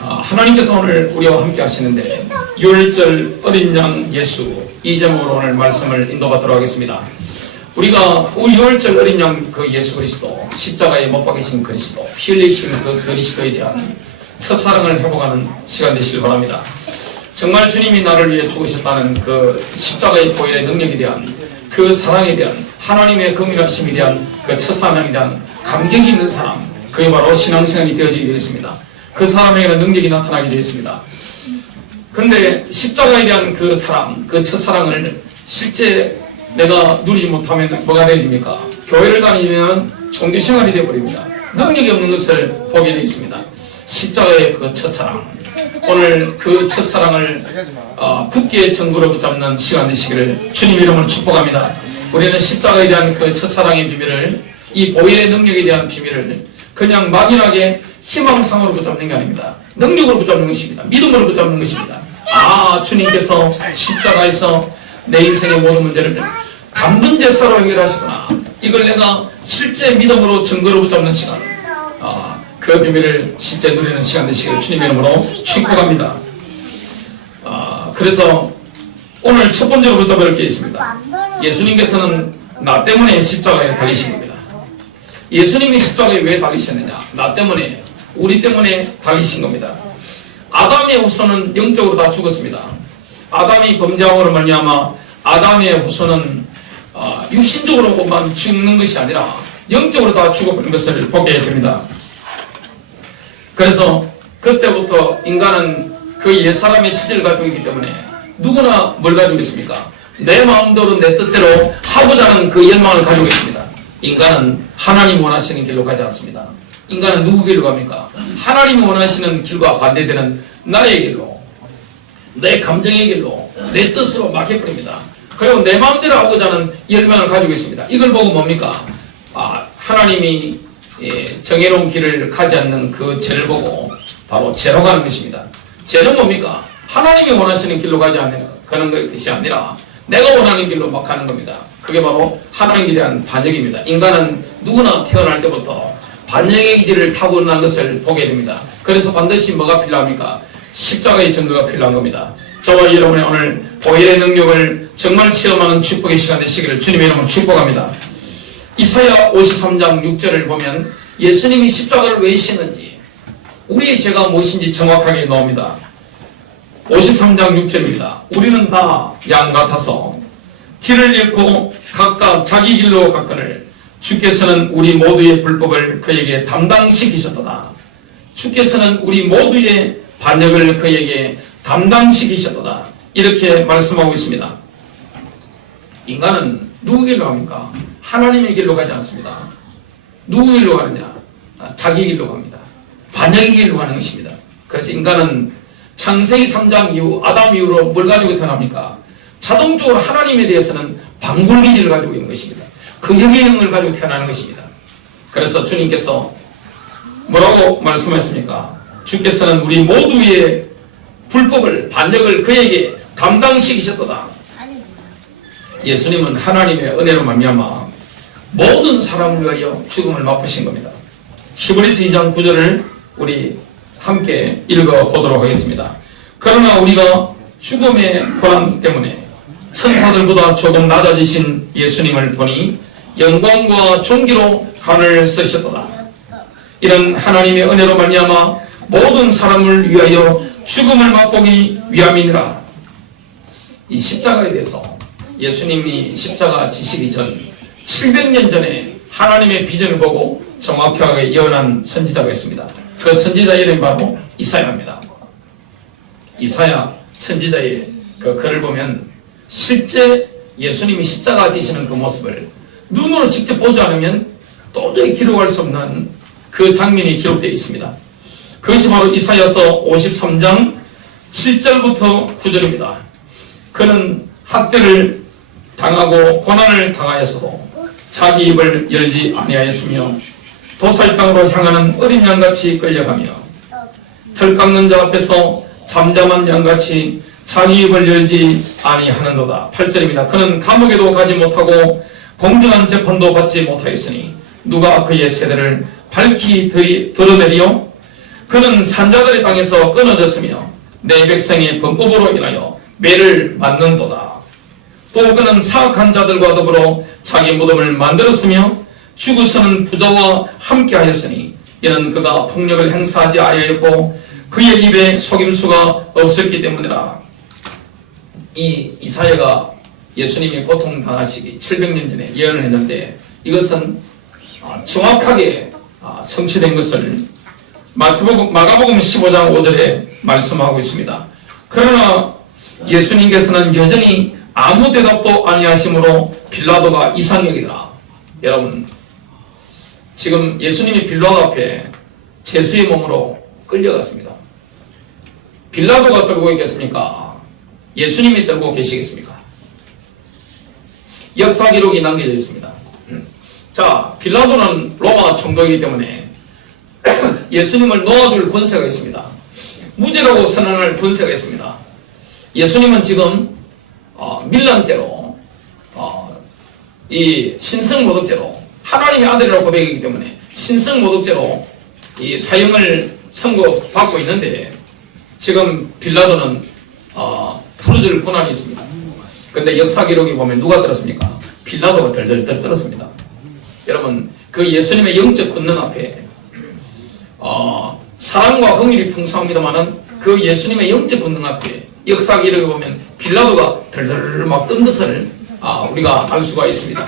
하나님께서 오늘 우리와 함께 하시는데 유월절 어린 양 예수 이 제목으로 오늘 말씀을 인도받도록 하겠습니다. 우리가 유월절 어린 양 그 예수 그리스도 십자가에 못 박히신 그리스도 피 흘리신 그 그리스도에 대한 첫사랑을 회복하는 시간 되시길 바랍니다. 정말 주님이 나를 위해 죽으셨다는 그 십자가의 보혈의 능력에 대한 그 사랑에 대한 하나님의 긍휼하심에 대한 그 첫사랑에 대한 감격이 있는 사람, 그게 바로 신앙생활이 되어지게 되겠습니다. 그 사람에게는 능력이 나타나게 되었습니다. 그런데 십자가에 대한 그 사랑, 그 첫사랑을 실제 내가 누리지 못하면 뭐가 되어집니까? 교회를 다니면 종교생활이 되어버립니다. 능력이 없는 것을 보게 되어 있습니다. 십자가의 그 첫사랑, 오늘 그 첫사랑을 굳게 증거로 붙잡는 시간 되시기를 주님 이름으로 축복합니다. 우리는 십자가에 대한 그 첫사랑의 비밀을, 이 보혈의 능력에 대한 비밀을 그냥 막연하게 희망상으로 붙잡는 게 아닙니다. 능력으로 붙잡는 것입니다. 믿음으로 붙잡는 것입니다. 주님께서 십자가에서 내 인생의 모든 문제를 단번 제사로 해결하시구나. 이걸 내가 실제 믿음으로 증거로 붙잡는 시간, 그 비밀을 실제 누리는 시간 되시기를 주님의 이름으로 축복합니다. 그래서 오늘 첫 번째로 붙잡을 게 있습니다. 예수님께서는 나 때문에 십자가에 달리신 겁니다. 예수님이 십자가에 왜 달리셨느냐? 나 때문에, 우리 때문에 달리신 겁니다. 아담의 후손은 영적으로 다 죽었습니다. 아담이 범죄함으로 말미암아 아담의 후손은 육신적으로만 죽는 것이 아니라 영적으로 다 죽어버린 것을 보게 됩니다. 그래서 그때부터 인간은 그 옛사람의 체질을 가지고 있기 때문에 누구나 뭘 가지고 있습니까? 내 마음대로 내 뜻대로 하고자 하는 그 열망을 가지고 있습니다. 인간은 하나님 원하시는 길로 가지 않습니다. 인간은 누구 길로 갑니까? 하나님이 원하시는 길과 반대되는 나의 길로, 내 감정의 길로, 내 뜻으로 막 해버립니다. 그리고 내 마음대로 하고자 하는 열망을 가지고 있습니다. 이걸 보고 뭡니까? 하나님이 정해놓은 길을 가지 않는 그 죄를 보고 바로 죄로 가는 것입니다. 죄는 뭡니까? 하나님이 원하시는 길로 가지 않는 것이 아니라 내가 원하는 길로 막 가는 겁니다. 그게 바로 하나님에 대한 반역입니다. 인간은 누구나 태어날 때부터 반역의 기질을 타고난 것을 보게 됩니다. 그래서 반드시 뭐가 필요합니까? 십자가의 증거가 필요한 겁니다. 저와 여러분의 오늘 보혈의 능력을 정말 체험하는 축복의 시간 되시기를 주님의 이름으로 축복합니다. 이사야 53장 6절을 보면 예수님이 십자가를 왜 지셨는지, 우리의 죄가 무엇인지 정확하게 나옵니다. 53장 6절입니다. 우리는 다 양 같아서 길을 잃고 각각 자기 길로 갔거늘 주께서는 우리 모두의 불법을 그에게 담당시키셨도다. 주께서는 우리 모두의 반역을 그에게 담당시키셨도다. 이렇게 말씀하고 있습니다. 인간은 누구 길로 갑니까? 하나님의 길로 가지 않습니다. 누구 길로 가느냐? 자기 길로 갑니다. 반역의 길로 가는 것입니다. 그래서 인간은 창세기 3장 이후 아담 이후로 뭘 가지고 태어납니까? 자동적으로 하나님에 대해서는 방불기질을 가지고 있는 것입니다. 긍정의 영을 가지고 태어나는 것입니다. 그래서 주님께서 뭐라고 말씀하셨습니까? 주께서는 우리 모두의 불법을, 반역을 그에게 담당시키셨도다. 예수님은 하나님의 은혜로 말미암아 모든 사람을 위하여 죽음을 맛보신 겁니다. 히브리서 2장 9절을 우리 함께 읽어보도록 하겠습니다. 그러나 우리가 죽음의 고난 때문에 천사들보다 조금 낮아지신 예수님을 보니 영광과 존귀로 간을 쓰셨도다. 이런 하나님의 은혜로 말미암아 모든 사람을 위하여 죽음을 맛보기 위함이니라. 이 십자가에 대해서 예수님이 십자가 지시기 전 700년 전에 하나님의 비전을 보고 정확하게 예언한 선지자가 있습니다. 그 선지자 이름이 바로 이사야입니다. 이사야 선지자의 그 글을 보면 실제 예수님이 십자가 지시는 그 모습을 눈으로 직접 보지 않으면 도저히 기록할 수 없는 그 장면이 기록되어 있습니다. 그것이 바로 이사야서 53장 7절부터 9절입니다. 그는 학대를 당하고 고난을 당하였어도 자기 입을 열지 아니하였으며 도살장으로 향하는 어린 양같이 끌려가며 털 깎는 자 앞에서 잠잠한 양같이 자기 입을 열지 아니하는도다. 8절입니다. 그는 감옥에도 가지 못하고 공정한 재판도 받지 못하였으니 누가 그의 세대를 밝히 드러내리요? 그는 산자들의 땅에서 끊어졌으며 내 백성의 범법으로 인하여 매를 맞는도다. 또 그는 사악한 자들과 더불어 자기 무덤을 만들었으며 죽어서는 부자와 함께하였으니 이는 그가 폭력을 행사하지 아니하였고 그의 입에 속임수가 없었기 때문이라. 이 이사야가 예수님이 고통당하시기 700년 전에 예언을 했는데 이것은 정확하게 성취된 것을 마가복음 15장 5절에 말씀하고 있습니다. 그러나 예수님께서는 여전히 아무 대답도 아니하심으로 빌라도가 이상형이다. 여러분, 지금 예수님이 빌라도 앞에 제수의 몸으로 끌려갔습니다. 빌라도가 들고 있겠습니까? 예수님이 들고 계시겠습니까? 역사 기록이 남겨져 있습니다. 자, 빌라도는 로마 총독이기 때문에 예수님을 놓아줄 권세가 있습니다. 무죄라고 선언할 권세가 있습니다. 예수님은 지금 밀란죄로 이 신성모독죄로 하나님의 아들이라고 고백이기 때문에 신성모독죄로 이 사형을 선고받고 있는데 지금 빌라도는 풀어줄 권한이 있습니다. 근데 역사 기록에 보면 누가 들었습니까? 빌라도가 덜덜덜 떨었습니다. 여러분, 그 예수님의 영적 권능 앞에 사랑과 긍휼이 풍성합니다만은 그 예수님의 영적 권능 앞에 역사 기록에 보면 빌라도가 덜덜 막 뜬 것을 우리가 알 수가 있습니다.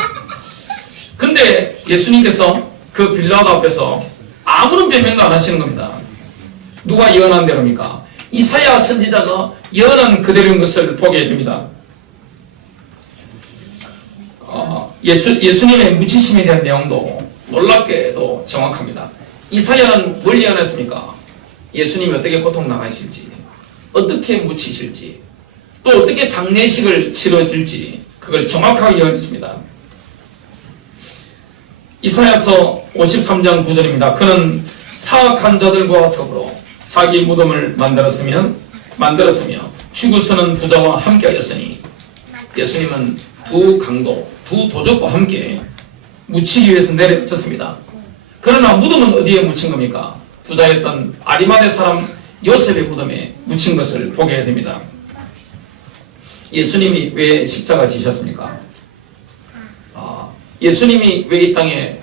근데 예수님께서 그 빌라도 앞에서 아무런 변명도 안 하시는 겁니다. 누가 예언한 대로입니까? 이사야 선지자가 예언한 그대로인 것을 보게 됩니다. 예수님의 무치심에 대한 내용도 놀랍게도 정확합니다. 이사야는 뭘 예언했습니까? 예수님이 어떻게 고통당하실지, 어떻게 묻히실지, 또 어떻게 장례식을 치러질지 그걸 정확하게 예언했습니다. 이사야서 53장 9절입니다. 그는 사악한 자들과 더불어 자기 무덤을 만들었으며 죽어서는 부자와 함께하였으니 예수님은 두 강도, 두 도적과 함께 묻히기 위해서 내려졌습니다. 그러나 무덤은 어디에 묻힌 겁니까? 부자였던 아리마대 사람 요셉의 무덤에 묻힌 것을 보게 됩니다. 예수님이 왜 십자가 지셨습니까? 예수님이 왜 이 땅에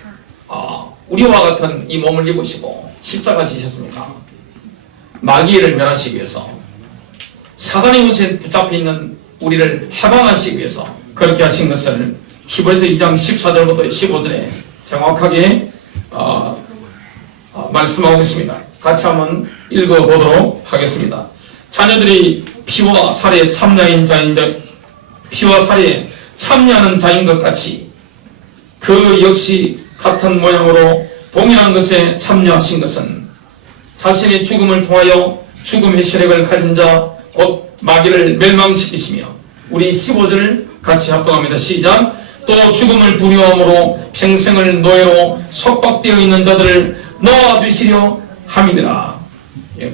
우리와 같은 이 몸을 입으시고 십자가 지셨습니까? 마귀를 멸하시기 위해서, 사단의 운세에 붙잡혀 있는 우리를 해방하시기 위해서 그렇게 하신 것을 히브리서 2장 14절부터 15절에 정확하게 말씀하고 있습니다. 같이 한번 읽어보도록 하겠습니다. 자녀들이 피와 살에 참여하는 자인 것 같이 그 역시 같은 모양으로 동일한 것에 참여하신 것은 자신의 죽음을 통하여 죽음의 세력을 가진 자 곧 마귀를 멸망시키시며, 우리 15절을 같이 합동합니다. 시작. 또 죽음을 두려움으로 평생을 노예로 속박되어 있는 자들을 놓아주시려 함이니라.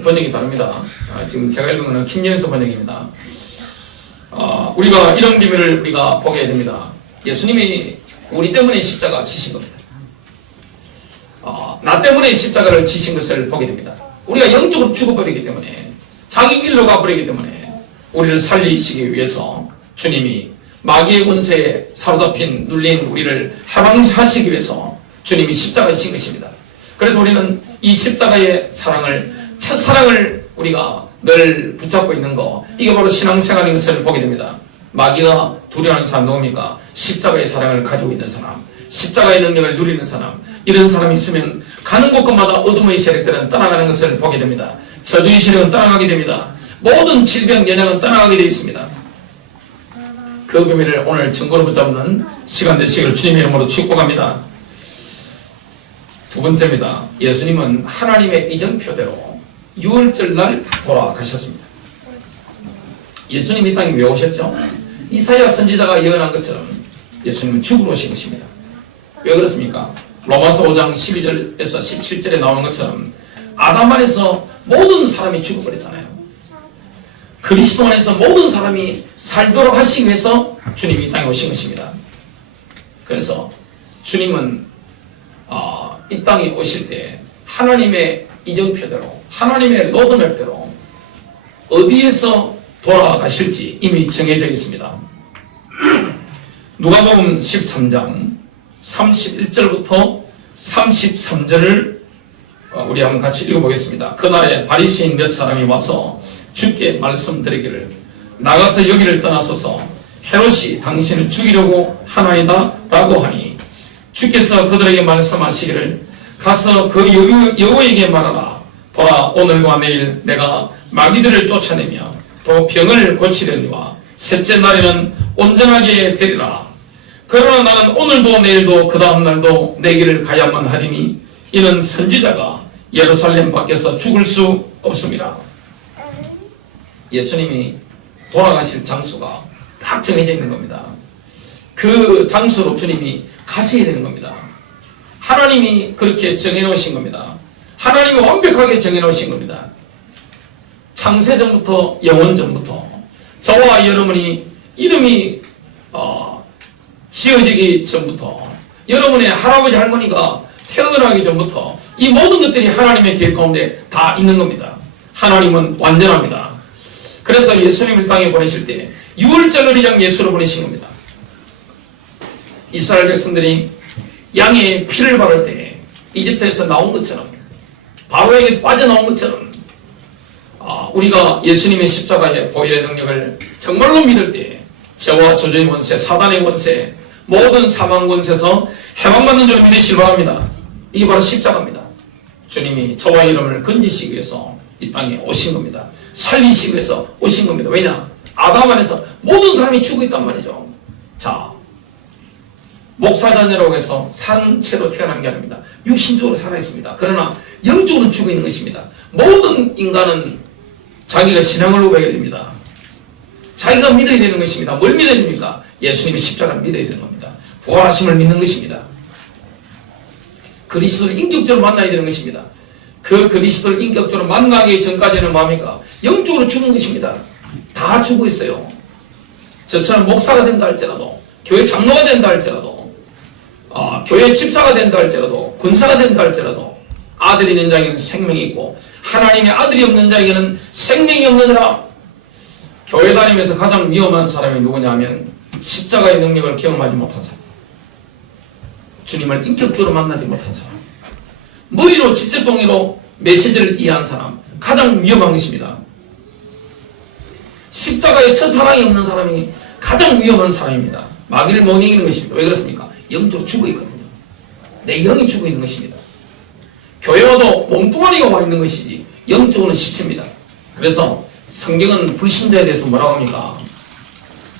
번역이 다릅니다. 지금 제가 읽은 것은 김연서 번역입니다. 우리가 이런 비밀을 우리가 보게 됩니다. 예수님이 우리 때문에 십자가 지신 겁니다. 나 때문에 십자가를 지신 것을 보게 됩니다. 우리가 영적으로 죽어버리기 때문에, 자기 길로 가버리기 때문에 우리를 살리시기 위해서 주님이 마귀의 권세에 사로잡힌 눌린 우리를 해방하시기 위해서 주님이 십자가에 지신 것입니다. 그래서 우리는 이 십자가의 사랑을, 첫사랑을 우리가 늘 붙잡고 있는 거, 이게 바로 신앙생활인 것을 보게 됩니다. 마귀가 두려워하는 사람 누굽니까? 십자가의 사랑을 가지고 있는 사람, 십자가의 능력을 누리는 사람, 이런 사람이 있으면 가는 곳곳마다 어둠의 세력들은 떠나가는 것을 보게 됩니다. 저주의 세력은 떠나가게 됩니다. 모든 질병, 연약은 떠나가게 되어 있습니다. 그 비밀을 오늘 증거로 붙잡는 시간 되시기를 주님의 이름으로 축복합니다. 두 번째입니다. 예수님은 하나님의 이정표대로 6월절 날 돌아가셨습니다. 예수님이 이 땅에 왜 오셨죠? 이사야 선지자가 예언한 것처럼 예수님은 죽으러 오신 것입니다. 왜 그렇습니까? 로마서 5장 12절에서 17절에 나오는 것처럼 아담 안에서 모든 사람이 죽어버렸잖아요. 그리스도 안에서 모든 사람이 살도록 하시기 위해서 주님이 이 땅에 오신 것입니다. 그래서 주님은 이 땅에 오실 때 하나님의 이정표대로 하나님의 로드맵대로 어디에서 돌아가실지 이미 정해져 있습니다. 누가복음 13장 31절부터 33절을 우리 한번 같이 읽어보겠습니다. 그날에 바리새인 몇 사람이 와서 주께 말씀드리기를 나가서 여기를 떠나소서 헤롯이 당신을 죽이려고 하나이다 라고 하니 주께서 그들에게 말씀하시기를 가서 그 여우에게 말하라. 보라, 오늘과 내일 내가 마귀들을 쫓아내며 또 병을 고치려니와 셋째 날에는 온전하게 되리라. 그러나 나는 오늘도 내일도 그 다음 날도 내 길을 가야만 하리니 이는 선지자가 예루살렘 밖에서 죽을 수 없습니다. 예수님이 돌아가실 장소가 딱 정해져 있는 겁니다. 그 장소로 주님이 가셔야 되는 겁니다. 하나님이 그렇게 정해놓으신 겁니다. 하나님이 완벽하게 정해놓으신 겁니다. 창세전부터 영원전부터 저와 여러분이 이름이 지어지기 전부터 여러분의 할아버지 할머니가 태어나기 전부터 이 모든 것들이 하나님의 계획 가운데 다 있는 겁니다. 하나님은 완전합니다. 그래서 예수님을 땅에 보내실 때 유월절 어린양 예수로 보내신 겁니다. 이스라엘 백성들이 양의 피를 바를 때 이집트에서 나온 것처럼 바로에게서 빠져나온 것처럼 우리가 예수님의 십자가의 보혈의 능력을 정말로 믿을 때 죄와 저주의 원세, 사단의 원세, 모든 사망 권세에서 해방받는 줄 믿으시기 바랍니다. 이게 바로 십자가입니다. 주님이 저와 이름을 건지시기 위해서 이 땅에 오신 겁니다. 살리시기 위해서 오신 겁니다. 왜냐? 아담 안에서 모든 사람이 죽어 있단 말이죠. 자, 목사자녀라고 해서 산 채로 태어난 게 아닙니다. 육신적으로 살아있습니다. 그러나 영적으로 죽어 있는 것입니다. 모든 인간은 자기가 신앙을 고백해야 됩니다. 자기가 믿어야 되는 것입니다. 뭘 믿어야 됩니까? 예수님의 십자가를 믿어야 되는 겁니다. 부활하심을 믿는 것입니다. 그리스도를 인격적으로 만나야 되는 것입니다. 그 그리스도를 인격적으로 만나기 전까지는 뭡니까? 영적으로 죽은 것입니다. 다 죽어 있어요. 저처럼 목사가 된다 할지라도, 교회 장로가 된다 할지라도, 교회 집사가 된다 할지라도, 군사가 된다 할지라도 아들이 있는 자에게는 생명이 있고 하나님의 아들이 없는 자에게는 생명이 없느니라. 교회 다니면서 가장 위험한 사람이 누구냐면 십자가의 능력을 경험하지 못한 사람, 주님을 인격적으로 만나지 못한 사람, 머리로 지체동의로 메시지를 이해한 사람, 가장 위험한 것입니다. 십자가의 첫사랑이 없는 사람이 가장 위험한 사람입니다. 마귀를 못 이기는 것입니다. 왜 그렇습니까? 영적으로 죽어 있거든요. 내 영이 죽어 있는 것입니다. 교회 와도 몸뚱아리가 와 있는 것이지 영적으로는 시체입니다. 그래서 성경은 불신자에 대해서 뭐라고 합니까?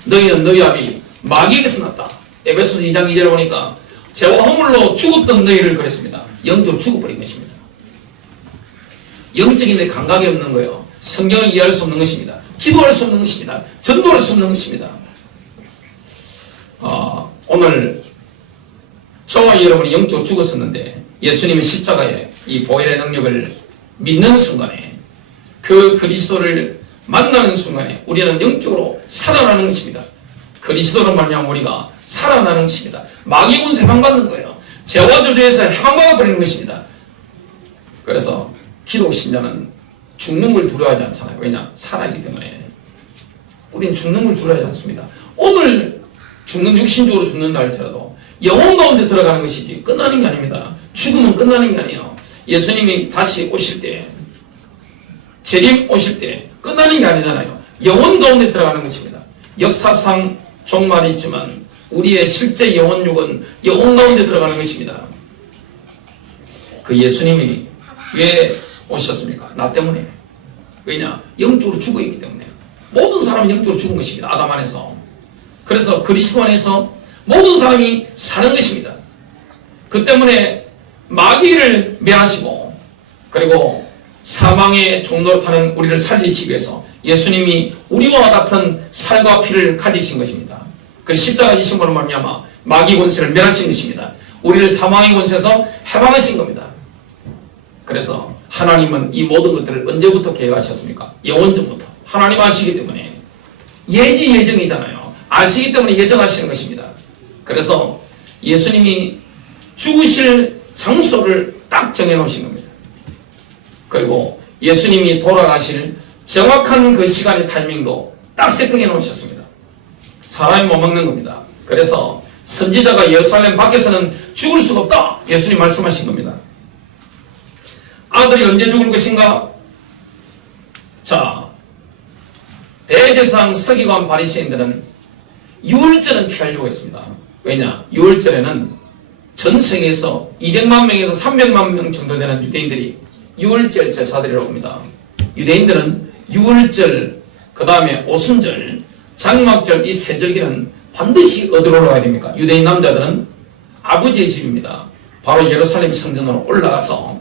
너희는 너희 아비 마귀에게서 났다. 에베소서 2장 2절에 보니까 죄와 허물로 죽었던 너희를 그랬습니다. 영적으로 죽어버린 것입니다. 영적인 데 감각이 없는 거예요. 성경을 이해할 수 없는 것입니다. 기도할 수 없는 것입니다. 전도할 수 없는 것입니다. 오늘 저와 여러분이 영적으로 죽었었는데 예수님의 십자가에 이 보혈의 능력을 믿는 순간에 그 그리스도를 만나는 순간에 우리는 영적으로 살아나는 것입니다. 그리스도로 말미암아 우리가 살아나는 것입니다. 마귀 군세 해방받는 거예요. 죄와 저주에서 해방받아 버리는 것입니다. 그래서 기독 신자는 죽는 걸 두려워하지 않잖아요. 왜냐? 살아있기 때문에. 우리는 죽는 걸 두려워하지 않습니다. 오늘 죽는, 육신적으로 죽는다 할지라도 영혼 가운데 들어가는 것이지 끝나는 게 아닙니다. 죽으면 끝나는 게 아니에요. 예수님이 다시 오실 때, 재림 오실 때 끝나는 게 아니잖아요. 영혼 가운데 들어가는 것입니다. 역사상 종말이 있지만 우리의 실제 영혼육은 영혼 가운데 들어가는 것입니다. 그 예수님이 왜 오셨습니까? 나 때문에. 왜냐? 영적으로 죽어있기 때문에. 모든 사람은 영적으로 죽은 것입니다. 아담 안에서. 그래서 그리스도 안에서 모든 사람이 사는 것입니다. 그 때문에 마귀를 멸하시고 그리고 사망의 종로로 가는 우리를 살리시기 위해서 예수님이 우리와 같은 살과 피를 가지신 것입니다. 그 십자가 지심으로 말미암아 마귀 권세를 멸하신 것입니다. 우리를 사망의 권세에서 해방하신 겁니다. 그래서 하나님은 이 모든 것들을 언제부터 계획하셨습니까? 영원전부터. 하나님 아시기 때문에. 예정이잖아요. 아시기 때문에 예정하시는 것입니다. 그래서 예수님이 죽으실 장소를 딱 정해놓으신 겁니다. 그리고 예수님이 돌아가실 정확한 그 시간의 타이밍도 딱 세팅해 놓으셨습니다. 사람이 못 막는 겁니다. 그래서 선지자가 예루살렘 밖에서는 죽을 수가 없다, 예수님 말씀하신 겁니다. 아들이 언제 죽을 것인가? 자, 대제사장 서기관 바리새인들은 유월절은 피하려고 했습니다. 왜냐? 유월절에는 전 세계에서 200만 명에서 300만 명 정도 되는 유대인들이 유월절 제사드리라고 합니다. 유대인들은 유월절, 그 다음에 오순절, 장막절, 이 세 절기는 반드시 어디로 올라가야 됩니까? 유대인 남자들은 아버지의 집입니다. 바로 예루살렘 성전으로 올라가서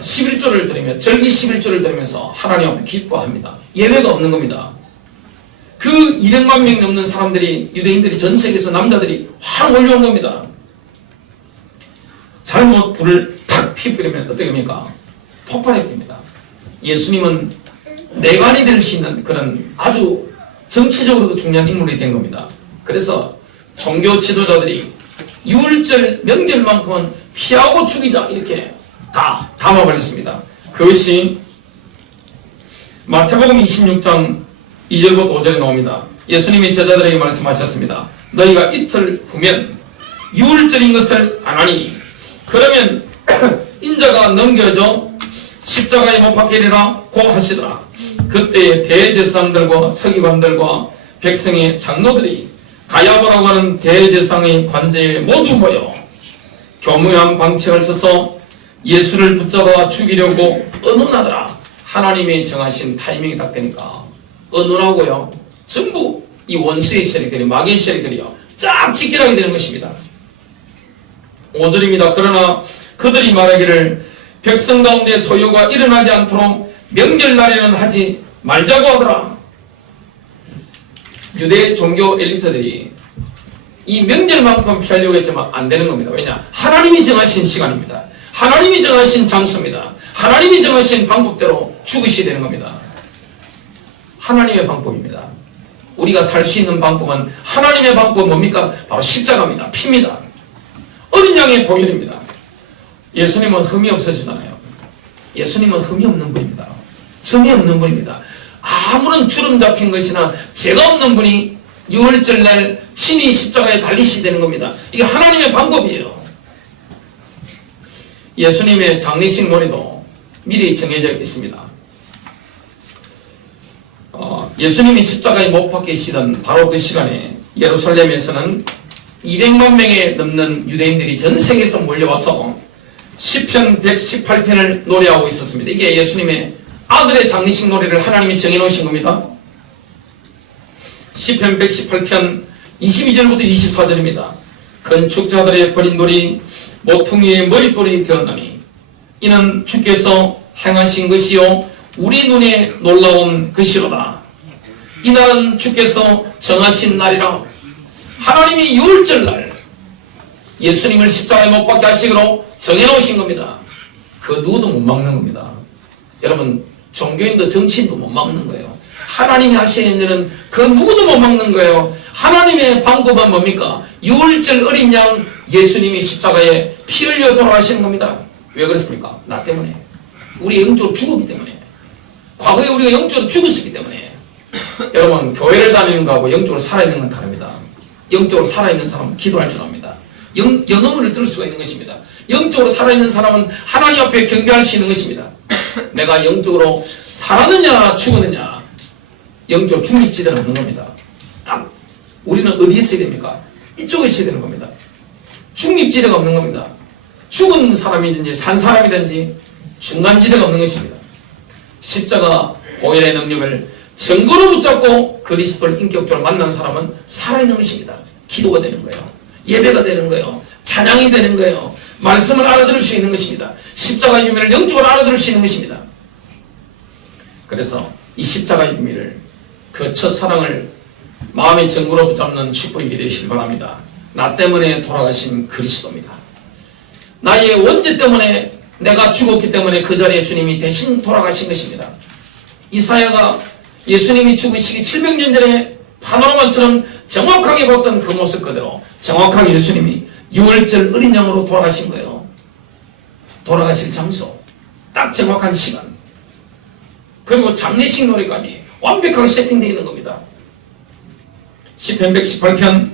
11조를 드리면서, 절기 11조를 드리면서 하나님 앞에 기뻐합니다. 예외가 없는 겁니다. 그 200만 명 넘는 사람들이, 유대인들이 전 세계에서 남자들이 확 몰려온 겁니다. 잘못 불을 탁 피우면 어떻게 됩니까? 폭발해 버립니다. 예수님은 내관이 될 수 있는 그런 아주 정치적으로도 중요한 인물이 된 겁니다. 그래서 종교 지도자들이 유월절 명절만큼은 피하고 죽이자, 이렇게 다 담아버렸습니다. 그것이 마태복음 26장 2절부터 5절에 나옵니다. 예수님이 제자들에게 말씀하셨습니다. 너희가 이틀 후면 유월절인 것을 안 하니 그러면 인자가 넘겨져 십자가에 못 박히리라 고 하시더라. 그때 대제사장들과 서기관들과 백성의 장로들이 가야바라고 하는 대제사장의 관제에 모두 모여 교묘한 방책을 써서 예수를 붙잡아 죽이려고 언언하더라. 하나님이 정하신 타이밍이 딱 되니까 언언하고요, 전부 이 원수의 세력들이, 마귀의 세력들이요, 쫙 직결하게 되는 것입니다. 5절입니다. 그러나 그들이 말하기를 백성 가운데 소요가 일어나지 않도록 명절날에는 하지 말자고 하더라. 유대 종교 엘리트들이 이 명절만큼 피하려고 했지만 안 되는 겁니다. 왜냐? 하나님이 정하신 시간입니다. 하나님이 정하신 장소입니다. 하나님이 정하신 방법대로 죽으셔야 되는 겁니다. 하나님의 방법입니다. 우리가 살 수 있는 방법은, 하나님의 방법은 뭡니까? 바로 십자가입니다. 피입니다. 어린 양의 보혈입니다. 예수님은 흠이 없으시잖아요. 예수님은 흠이 없는 분입니다. 점이 없는 분입니다. 아무런 주름 잡힌 것이나 죄가 없는 분이 유월절날 친히 십자가에 달리시게 되는 겁니다. 이게 하나님의 방법이에요. 예수님의 장례식 놀이도 미리 정해져 있습니다. 예수님이 십자가에 못 박히시던 바로 그 시간에 예루살렘에서는 200만 명에 넘는 유대인들이 전 세계에서 몰려와서 시편 118편을 노래하고 있었습니다. 이게 예수님의 아들의 장례식 노래를 하나님이 정해놓으신 겁니다. 시편 118편 22절부터 24절입니다. 건축자들의 버린 돌이 모퉁이의 머릿돌이 되었나니 이는 주께서 행하신 것이요 우리 눈에 놀라운 것이로다. 이날은 주께서 정하신 날이라. 하나님이 유월절날 예수님을 십자가에 못 박게 하시기로 정해놓으신 겁니다. 그 누구도 못 막는 겁니다. 여러분, 종교인도 정치인도 못 막는 거예요. 하나님이 하시는 일은 그 누구도 못 막는 거예요. 하나님의 방법은 뭡니까? 유월절 어린 양 예수님이 십자가에 피 흘려 돌아가시는 겁니다. 왜 그렇습니까? 나 때문에. 우리 영적으로 죽었기 때문에. 과거에 우리가 영적으로 죽었기 때문에. 여러분, 교회를 다니는 거하고 영적으로 살아있는 건 다릅니다. 영적으로 살아있는 사람은 기도할 줄 압니다. 영어문을 들을 수가 있는 것입니다. 영적으로 살아있는 사람은 하나님 앞에 경배할 수 있는 것입니다. 내가 영적으로 살았느냐 죽었느냐, 영적 중립지대는 없는 겁니다. 딱 우리는 어디에 있어야 됩니까? 이쪽에 있어야 되는 겁니다. 중립지대가 없는 겁니다. 죽은 사람이든지 산 사람이든지 중간지대가 없는 것입니다. 십자가 보혈의 능력을 증거로 붙잡고 그리스도를 인격적으로 만난 사람은 살아있는 것입니다. 기도가 되는 거예요. 예배가 되는 거예요. 찬양이 되는 거예요. 말씀을 알아들을 수 있는 것입니다. 십자가의 의미를 영적으로 알아들을 수 있는 것입니다. 그래서 이 십자가의 의미를, 그 첫사랑을 마음의 증거로 붙잡는 축복이 되시길 바랍니다. 나 때문에 돌아가신 그리스도입니다. 나의 원죄 때문에, 내가 죽었기 때문에 그 자리에 주님이 대신 돌아가신 것입니다. 이사야가 예수님이 죽으시기 700년 전에 파노라마처럼 정확하게 봤던 그 모습 그대로 정확하게 예수님이 유월절 어린 양으로 돌아가신 거예요. 돌아가실 장소 딱 정확한 시간, 그리고 장례식 노래까지 완벽하게 세팅되어 있는 겁니다. 시편 118편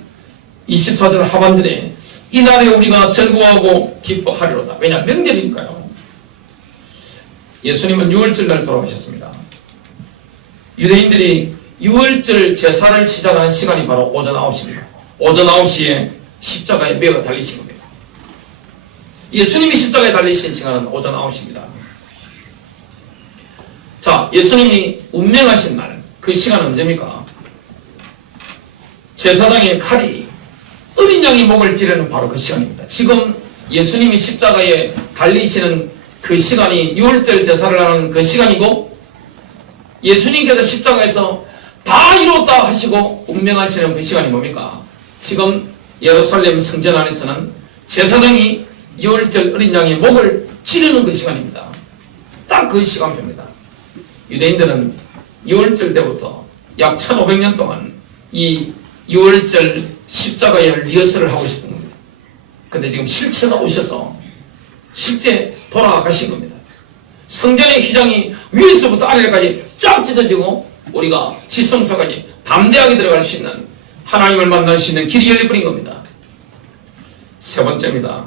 24절 하반절에 이날에 우리가 즐거워하고 기뻐하리로다. 왜냐? 명절이니까요. 예수님은 6월절 날 돌아가셨습니다. 유대인들이 6월절 제사를 시작하는 시간이 바로 오전 9시입니다. 오전 9시에 십자가에 매어 달리신 겁니다. 예수님이 십자가에 달리신 시간은 오전 9시입니다. 자, 예수님이 운명하신 날, 그 시간은 언제입니까? 제사장의 칼이 어린 양의 목을 찌르는 바로 그 시간입니다. 지금 예수님이 십자가에 달리시는 그 시간이 6월절 제사를 하는 그 시간이고, 예수님께서 십자가에서 다 이루었다 하시고 운명하시는 그 시간이 뭡니까? 지금 예루살렘 성전 안에서는 제사장이 6월절 어린 양의 목을 찌르는 그 시간입니다. 딱 그 시간표입니다. 유대인들은 6월절 때부터 약 1500년 동안 이 6월절 십자가의 리허설을 하고 있었던 겁니다. 근데 지금 실체가 오셔서 실제 돌아가신 겁니다. 성전의 휘장이 위에서부터 아래까지 쫙 찢어지고 우리가 지성소까지 담대하게 들어갈 수 있는, 하나님을 만날 수 있는 길이 열려버린 겁니다. 세 번째입니다.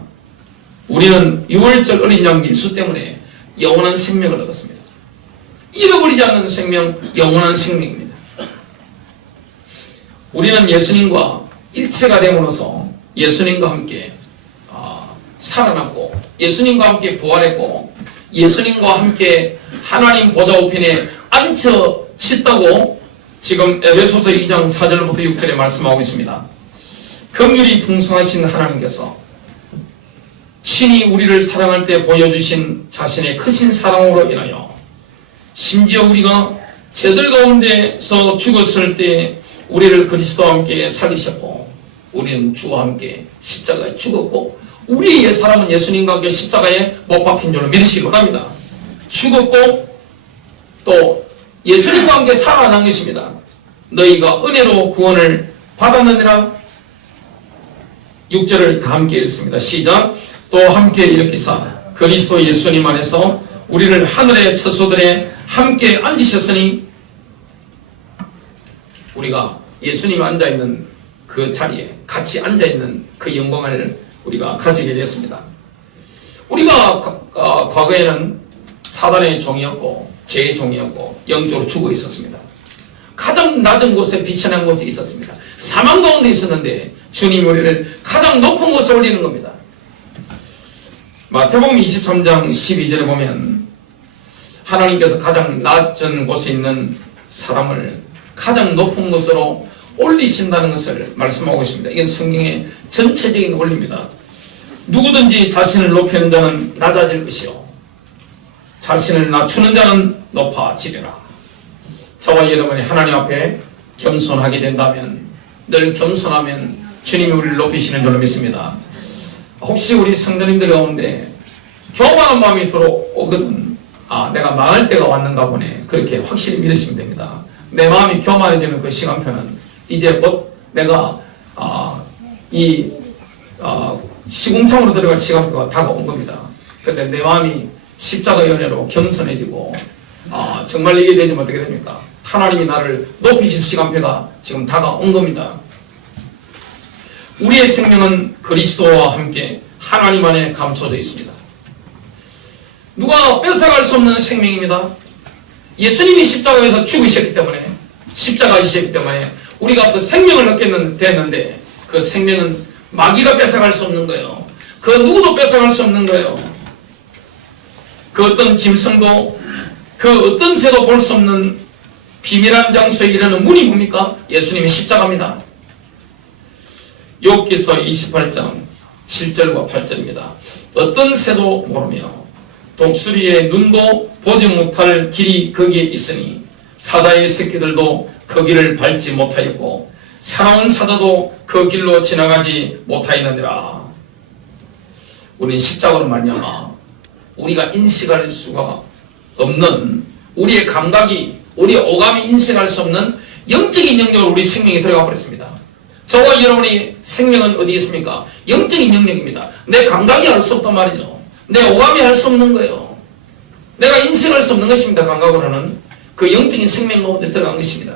우리는 6월절 어린 양 예수 때문에 영원한 생명을 얻었습니다. 잃어버리지 않는 생명, 영원한 생명입니다. 우리는 예수님과 일체가 됨으로써 예수님과 함께 살아났고, 예수님과 함께 부활했고, 예수님과 함께 하나님 보좌 우편에 앉혀있다고 지금 에베소서 2장 4절부터 6절에 말씀하고 있습니다. 긍휼이 풍성하신 하나님께서 친히 우리를 사랑할 때 보여주신 자신의 크신 사랑으로 인하여 심지어 우리가 죄들 가운데서 죽었을 때 우리를 그리스도와 함께 살리셨고, 우리는 주와 함께 십자가에 죽었고, 우리의 옛사람은 예수님과 함께 십자가에 못 박힌 줄로 믿으시기 바랍니다. 죽었고 또 예수님과 함께 살아난 것입니다. 너희가 은혜로 구원을 받았느니라. 6절을 다 함께 읽습니다. 시작. 또 함께 일으키사 그리스도 예수님 안에서 우리를 하늘의 처소들에 함께 앉으셨으니, 우리가 예수님 앉아있는 그 자리에 같이 앉아있는 그 영광을 우리가 가지게 됐습니다. 우리가 과거에는 사단의 종이었고 죄의 종이었고 영적으로 죽어 있었습니다. 가장 낮은 곳에 비천한 곳에 있었습니다. 사망 가운데 있었는데 주님이 우리를 가장 높은 곳에 올리는 겁니다. 마태복음 23장 12절에 보면 하나님께서 가장 낮은 곳에 있는 사람을 가장 높은 곳으로 올리신다는 것을 말씀하고 있습니다. 이건 성경의 전체적인 원리입니다. 누구든지 자신을 높이는 자는 낮아질 것이요 자신을 낮추는 자는 높아지리라. 저와 여러분이 하나님 앞에 겸손하게 된다면, 늘 겸손하면 주님이 우리를 높이시는 줄로 믿습니다. 혹시 우리 성도님들 가운데 교만한 마음이 들어오거든, 내가 망할 때가 왔는가 보네, 그렇게 확실히 믿으시면 됩니다. 내 마음이 교만해지는 그 시간표는 이제 곧 내가 시궁창으로 들어갈 시간표가 다가온 겁니다. 그런데 내 마음이 십자가 연애로 겸손해지고 정말 이게 되지면 어떻게 됩니까? 하나님이 나를 높이실 시간표가 지금 다가온 겁니다. 우리의 생명은 그리스도와 함께 하나님 안에 감춰져 있습니다. 누가 뺏어갈 수 없는 생명입니다. 예수님이 십자가에서 죽으셨기 때문에, 십자가이셨기 때문에 우리가 그 생명을 얻게 됐는데, 그 생명은 마귀가 뺏어갈 수 없는 거예요. 그 누구도 뺏어갈 수 없는 거예요. 그 어떤 짐승도, 그 어떤 새도 볼 수 없는 비밀한 장소에 이르는 문이 뭡니까? 예수님의 십자가입니다. 욥기서 28장 7절과 8절입니다. 어떤 새도 모르며 독수리의 눈도 보지 못할 길이 거기에 있으니 사자의 새끼들도 그 길을 밟지 못하였고 사나운 사자도 그 길로 지나가지 못하였느니라. 우리는 십자가로 말미암아 우리가 인식할 수가 없는, 우리의 감각이, 우리의 오감이 인식할 수 없는 영적인 영역으로 우리 생명이 들어가 버렸습니다. 저와 여러분의 생명은 어디에 있습니까? 영적인 영역입니다. 내 감각이 할 수 없단 말이죠. 내 오감이 할 수 없는 거예요. 내가 인식할 수 없는 것입니다. 감각으로는. 그 영적인 생명 가운데 들어간 것입니다.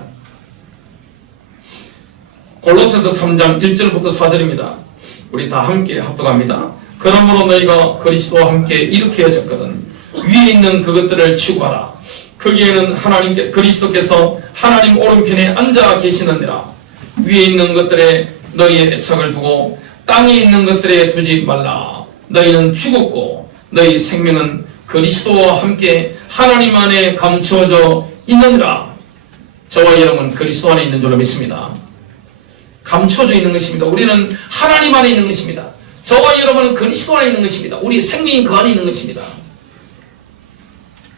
골로새서 3장 1절부터 4절입니다. 우리 다 함께 합독합니다. 그러므로 너희가 그리스도와 함께 이렇게 해졌거든. 위에 있는 그것들을 추구하라. 거기에는 그리스도께서 하나님 오른편에 앉아 계시느니라. 위에 있는 것들에 너희의 애착을 두고 땅에 있는 것들에 두지 말라. 너희는 죽었고 너희 생명은 그리스도와 함께 하나님 안에 감추어져 있느니라. 저와 여러분은 그리스도 안에 있는 줄로 믿습니다. 감춰져 있는 것입니다. 우리는 하나님 안에 있는 것입니다. 저와 여러분은 그리스도 안에 있는 것입니다. 우리의 생명이 그 안에 있는 것입니다.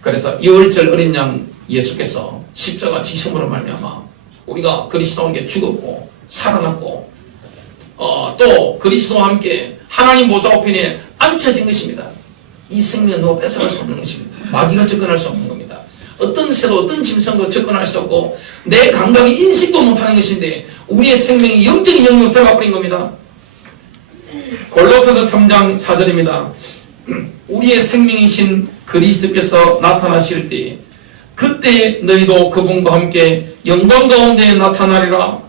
그래서 유월절 어린 양 예수께서 십자가 지심으로 말미암아 우리가 그리스도와 함께 죽었고 살아났고 또 그리스도와 함께 하나님 보좌 우편에 앉혀진 것입니다. 이 생명은 누가 뺏어갈 수 없는 것입니다. 마귀가 접근할 수 없는 겁니다. 어떤 새도 어떤 짐승도 접근할 수 없고 내 감각이 인식도 못하는 것인데 우리의 생명이 영적인 영역으로 들어가 버린 겁니다. 골로새서 3장 4절입니다. 우리의 생명이신 그리스도께서 나타나실 때 그때 너희도 그분과 함께 영광 가운데 나타나리라.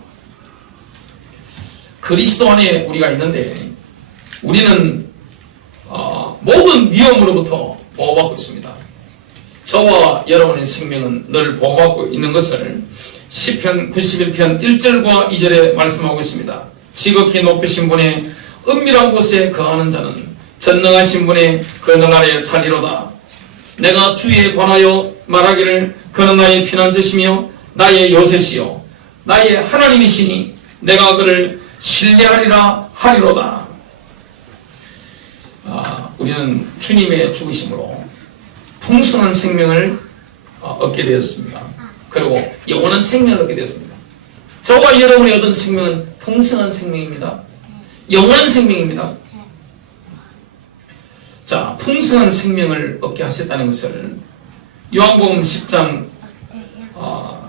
그리스도 안에 우리가 있는데 우리는 모든 위험으로부터 보호받고 있습니다. 저와 여러분의 생명은 늘 보호받고 있는 것을 시편 91편 1절과 2절에 말씀하고 있습니다. 지극히 높으신 분의 은밀한 곳에 거하는 자는 전능하신 분의 그늘 아래 살리로다. 내가 주에 관하여 말하기를 그는 나의 피난처시며 나의 요새시요 나의 하나님이시니 내가 그를 신뢰하리라 하리로다. 우리는 주님의 죽으심으로 풍성한 생명을 얻게 되었습니다. 그리고 영원한 생명을 얻게 되었습니다. 저와 여러분이 얻은 생명은 풍성한 생명입니다. 영원한 생명입니다. 자, 풍성한 생명을 얻게 하셨다는 것을 요한복음 10장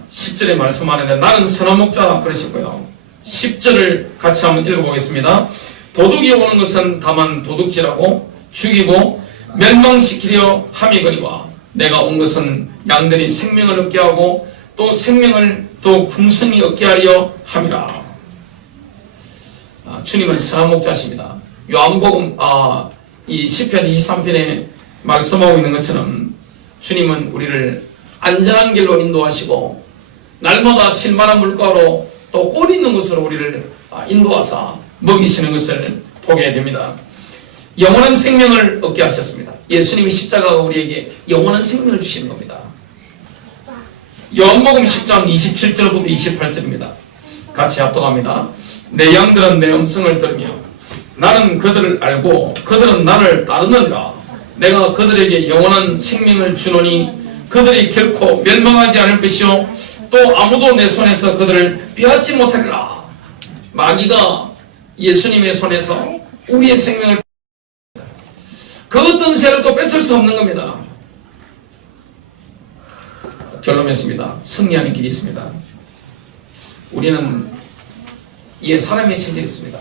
10절에 말씀하는데 나는 선한 목자라 그러시고요. 10절을 같이 한번 읽어보겠습니다. 도둑이 오는 것은 다만 도둑질하고 죽이고 멸망시키려 함이거니와 내가 온 것은 양들이 생명을 얻게 하고 또 생명을 더 풍성히 얻게 하려 함이라. 주님은 선한 목자십니다. 요한복음 이 시편 23편에 말씀하고 있는 것처럼 주님은 우리를 안전한 길로 인도하시고 날마다 실만한 물가로 또 꼴 있는 곳으로 우리를 인도하사 먹이시는 것을 보게 됩니다. 영원한 생명을 얻게 하셨습니다. 예수님이 십자가가 우리에게 영원한 생명을 주시는 겁니다. 요한복음 10장 27절부터 28절입니다. 같이 합독합니다. 내 양들은 내 음성을 들으며 나는 그들을 알고 그들은 나를 따르느니라. 내가 그들에게 영원한 생명을 주노니 그들이 결코 멸망하지 않을 것이요 또 아무도 내 손에서 그들을 빼앗지 못하리라. 마귀가 예수님의 손에서 우리의 생명을 그 어떤 새를 또 뺏을 수 없는 겁니다. 결론했습니다. 승리하는 길이 있습니다. 우리는 옛 사람의 체질이 있습니다.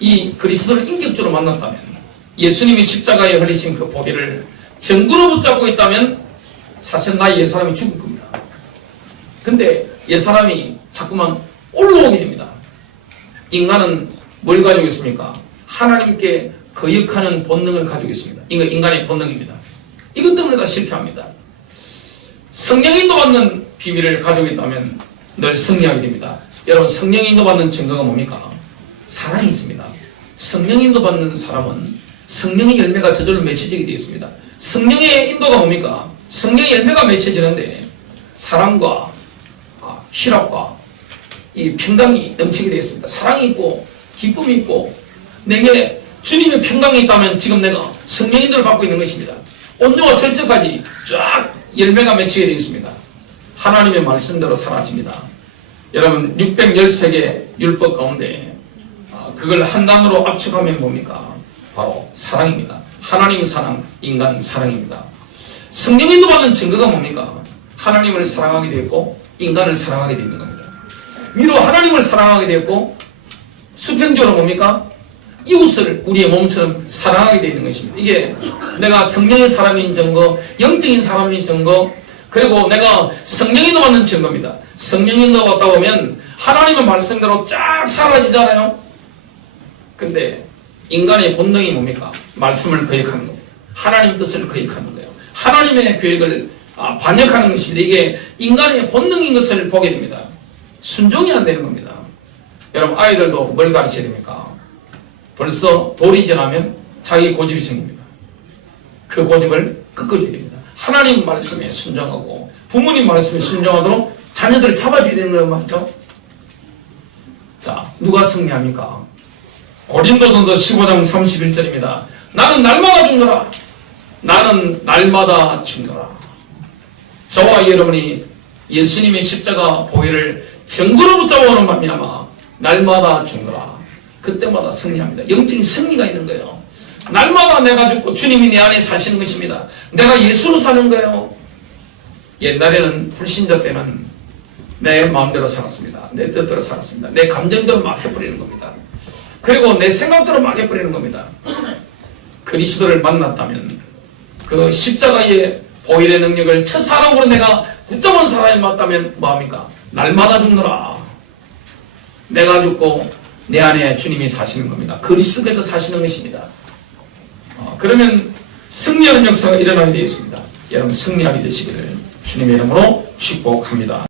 이 그리스도를 인격적으로 만났다면 예수님이 십자가에 흘리신 그 보배를 정구로 붙잡고 있다면 사실 나의 옛 사람이 죽을 겁니다. 근데 옛 사람이 자꾸만 올라오게 됩니다. 인간은 뭘 가지고 있습니까? 하나님께 거역하는 본능을 가지고 있습니다. 이거 인간의 본능입니다. 이것 때문에 다 실패합니다. 성령 인도받는 비밀을 가지고 있다면 늘 승리하게 됩니다. 여러분, 성령 인도받는 증거가 뭡니까? 사랑이 있습니다. 성령 인도받는 사람은 성령의 열매가 저절로 맺혀지게 되어 있습니다. 성령의 인도가 뭡니까? 성령의 열매가 맺혀지는데 사랑과 희락과 이 평강이 넘치게 되어 있습니다. 사랑이 있고 기쁨이 있고 내게 주님의 평강이 있다면 지금 내가 성령 인도를 받고 있는 것입니다. 온유와 절제까지 쫙 열매가 맺히게 되어 있습니다. 하나님의 말씀대로 살아집니다. 여러분, 613개 율법 가운데 그걸 한 단어로 압축하면 뭡니까? 바로 사랑입니다. 하나님 사랑, 인간 사랑입니다. 성령 인도받는 증거가 뭡니까? 하나님을 사랑하게 되었고 인간을 사랑하게 되는 겁니다. 위로 하나님을 사랑하게 되었고 수평적으로 뭡니까? 이웃을 우리의 몸처럼 사랑하게 되어 있는 것입니다. 이게 내가 성령의 사람인 증거, 영적인 사람인 증거, 그리고 내가 성령인도 받는 증거입니다. 성령인도 받다 보면 하나님의 말씀대로 쫙 사라지잖아요. 근데 인간의 본능이 뭡니까? 말씀을 거역하는 겁니다. 하나님 뜻을 거역하는 거예요. 하나님의 계획을 반역하는 것입니다. 이게 인간의 본능인 것을 보게 됩니다. 순종이 안 되는 겁니다. 여러분, 아이들도 뭘 가르쳐야 됩니까? 벌써 돌이 지나면 자기 고집이 생깁니다. 그 고집을 꺾어줘야 됩니다. 하나님 말씀에 순종하고 부모님 말씀에 순종하도록 자녀들을 잡아줘야 되는 거란 말이죠. 자, 누가 승리합니까? 고린도전서 15장 31절입니다. 나는 날마다 죽노라. 나는 날마다 죽노라. 저와 여러분이 예수님의 십자가 보혈을 증거로 붙잡아오는 말미암아 날마다 죽노라. 그때마다 승리합니다. 영적인 승리가 있는 거예요. 날마다 내가 죽고 주님이 내 안에 사시는 것입니다. 내가 예수로 사는 거예요. 옛날에는 불신자 때는 내 마음대로 살았습니다. 내 뜻대로 살았습니다. 내 감정대로 막 해버리는 겁니다. 그리고 내 생각대로 막 해버리는 겁니다. 그리스도를 만났다면 그 십자가의 보혈의 능력을 첫 사랑으로 내가 붙잡은 사람이 맞다면 뭐합니까? 날마다 죽노라. 내가 죽고 내 안에 주님이 사시는 겁니다. 그리스도께서 사시는 것입니다. 그러면 승리하는 역사가 일어나게 되어 있습니다. 여러분 승리하게 되시기를 주님의 이름으로 축복합니다.